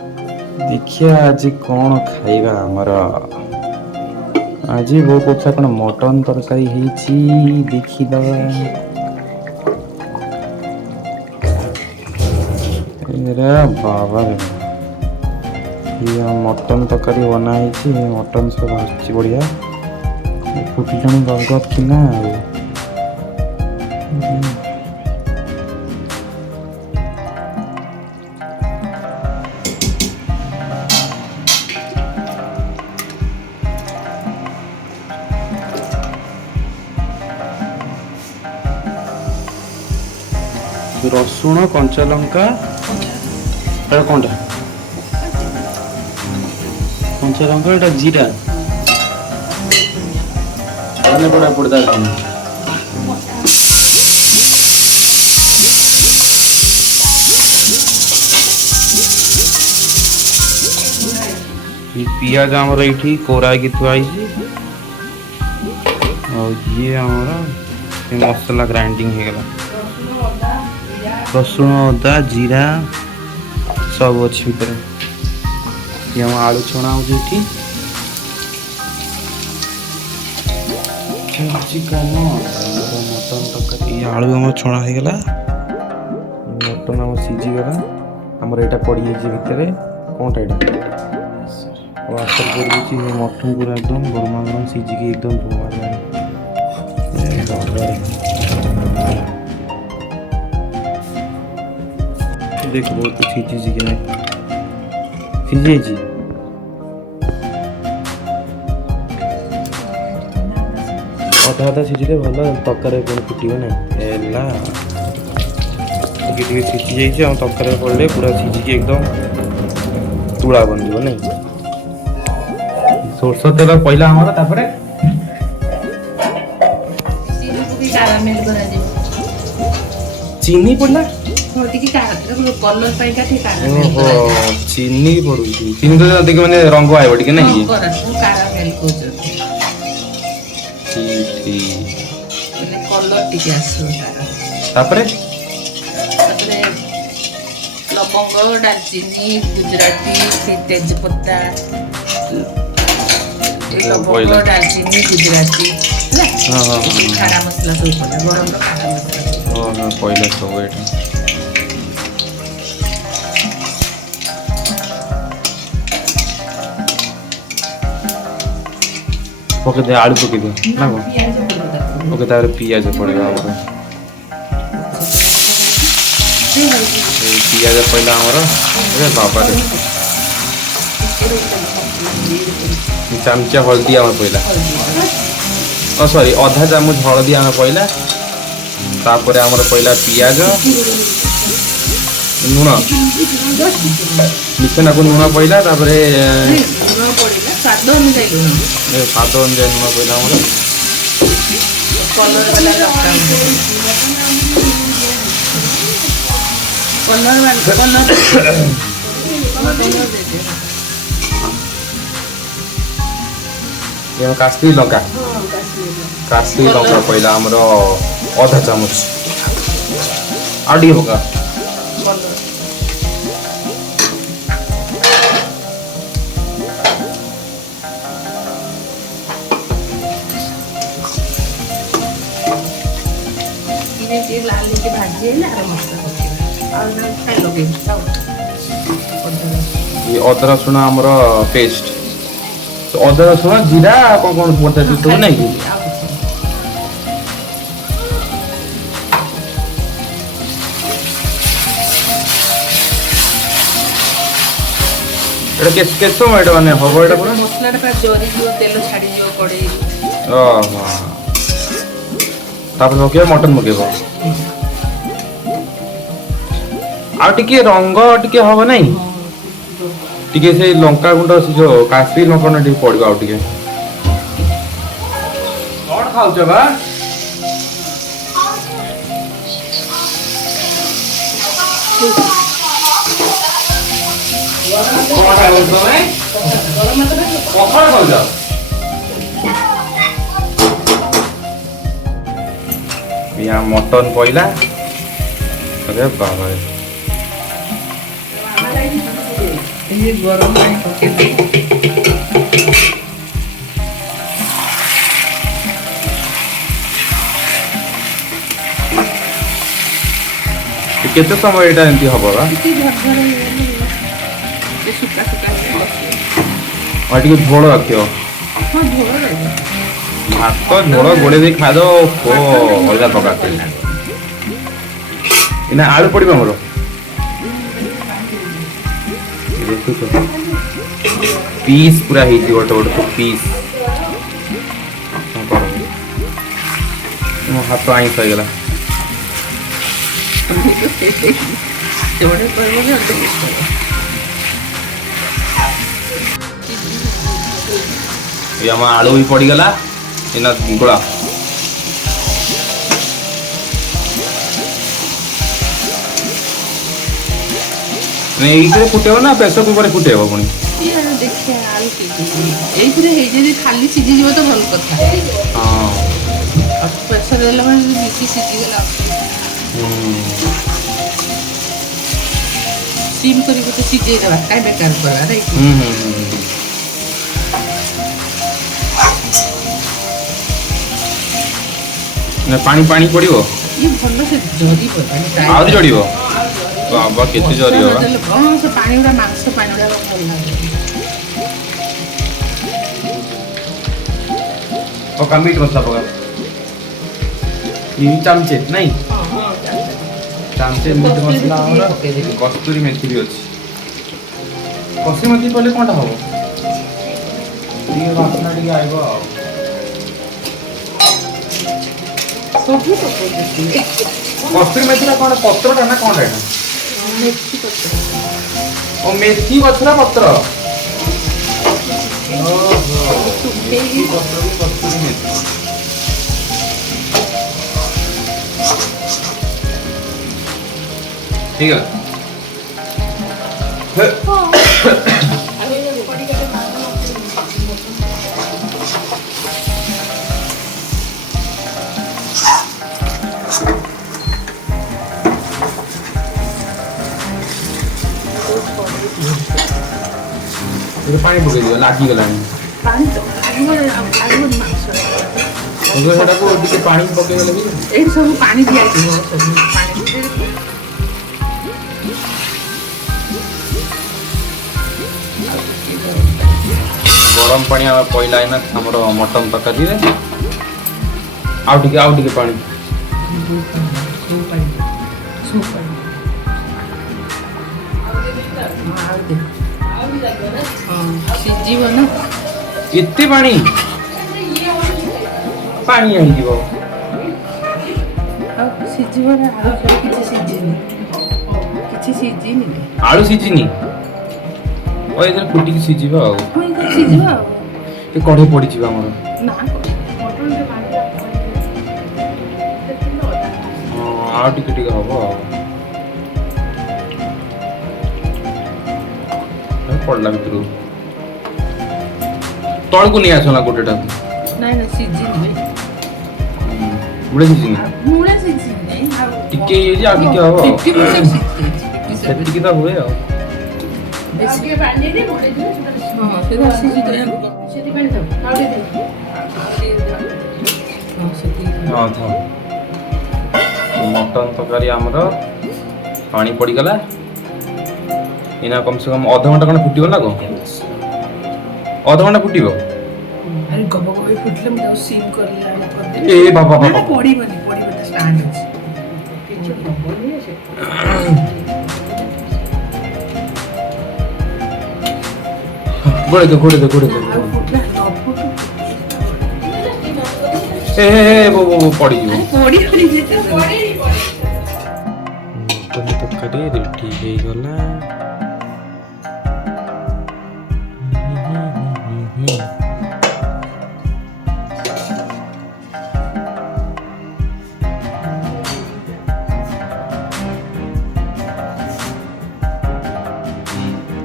देखिए आज कौन खाइबा हमर आज वो कोथा कौन मटन तरकारी ହେଇଛି ଦେଖିदବା एरा बाबा रे ये मटन तरकारी बना ହେଇଛି मटन सब भाजची बढ़िया फुटिलाଣି गलगत किना रसुण कंचा लंका कौन कंचा लंका एटा जीरा मैंने बड़ा पड़ता पियाज आमर ये कोरा की थुआई ये आमर मसला ग्राइंडिंग हो गला रसुण अदा जीरा सब अच्छी भितर ये हम आलू छणा हो जेठी चिकन मटन तक ये आलू हम छणा हो गला मटन हम सीझी गला हमर एटा पड़ी जे भितर कोनटा एटा वाटर पड़ी छी मटन पूरा एकदम गरमा गरम सीझी के एकदम धुआ देख बहुत सीझी जी के सीझी जी अधा अधा सीझे भल तरकारी कौन फुटो ना है सीझी जाइए तरकारी पड़े पूरा सीझिकी एकदम तुला बन नहीं सोरष तेल पहला हमारा तापरे चीनी पड़ला चीनी पड़ू चीनी तो देखिए मैंने रंग आयो टिके नहीं तापरे लवंग दालचीनी गुजराती तेजपत्ता लवंग दालचीनी गुजराती खारा मसला सब पड़े गरम खारा मसला पहले सब एटा पके दे आलू पके दे ना को ओके तार पियाज पड़ेगा हमर पियाज पहला हमर अरे बाबा रे चमचा हल्दी आम पहला सॉरी आधा चामच हल्दी आम पहला तापर आमर पहला पियाज लुण मिशन को लुण पहला तापर स्वाद अनुसार लुण पहला आमर कलर वाला ये काश्मीर लंका पहला आमर आधा चामच आड़ी होगा लाल के भाजी है ना मसला और खाई लोगे ये अदर रसुण आमर पेस्ट तो अदर रसुण जीरा कौन कौन पड़ता है तो नहीं एटा के समय एटा माने हबो एटा पूरा मसला टा जोरी जो तेल छाड़ी जो पड़े ओहो तापर मके मटन मकेबो आ टिके रंग टिके हबो नहीं टिके से लंका गुंड से जो काश्मीर लंका न टिके पड़बो आ टिके कोन खाउ छ बा कोन खाउ छ बे गरम मत पखाड़ खाउ जा यहाँ मटन पहला अरे बाबा ये गरम पानी पके दे केते समय एटा एंती हबो बा किती झरझर ये सुका सुका और टिके झोल रखियो हां झोल रहबो भात झोल गोले दे खा दो ओ अलगा प्रकार के इना आलू पड़िबो हमरो देखो पीस पूरा ही थी गोटे गोटे पीस मो हाथ आइस हो गला जोड़े पर वो करते हैं ये हम आलू भी पड़ी गला इना गोला नहीं इसे फुटेबो ना प्रेशर कुकर रे फुटेबो पुनी ये देखिए आलू की एइथरे हे जे खाली सिझी जीव तो भल कथा हां और प्रेशर देला माने बेसी सिझी गेला सिम करी को सिझे दबा काई बेकार करवा रे ना पानी पानी पड़िबो ये भलो से जरी पड़े आउ जड़िबो बाबा केते जरी होगा हां से पानी उड़ा मांस पानी उड़ा भल लागे ओ मीट मसाला पका ये चमचे नहीं चमचे मीट मसाला हमरा कस्तूरी मेथी भी अछि कस्तूरी मेथी पहले कोनटा हो ये वासना टिके आइबो सब तो पके कस्तूरी मेथी ला कोन पत्रटा ना कोन एटा मेथी पत्र ओ मेथी गछरा पत्र ओहो सुखेगी पत्र भी कस्तूरी मेथी ठीक है पानी पकई दियो लागी गलानी पानी तो आगो मांस ओगो सेटा को टिके पानी पकई गले भी ए सब पानी दिया दियो सब पानी गरम पानी पइला ना हमर मटन तकारी रे आउ टिके पानी सिझीब ना एते पानी पानी आई जीवो सिझीब ना आलू किछि सिझीनी आलू सिझिनी ओ इधर फुटी की सिझिबा आ सिझीब ए कढ़े पड़ी जीवा हमर ना मटन के पानी आ टिके हबो पड़ला भितरू तळ को नहीं आसला गोटेटा नहीं ना सिझीनी मुळे सिझिनी मुळे सिझीनी टिके ये आ टिके हबो 50% सिझी सेटिकी तो हुए आ बेसी पानी दे मोड़े दे हां से सिझी दे सेति पानी दो आउडे दे हां सेति हां था मटन तकारी हमरो पानी पड़ी गला इना कम से कम आधा घंटा कण फुटिबो ना को आधा घंटा फुटिबो अरे गबो गबो फुटले म सीम करले कर दे ए बाबा बाबा पड़ी बनी स्टैंड अछि पीछे गबो नहीं है गोड़े दे फुटला तो फुट ए वो पड़ी जीवो पड़ी जेते मटन तकारी रेडी हे गला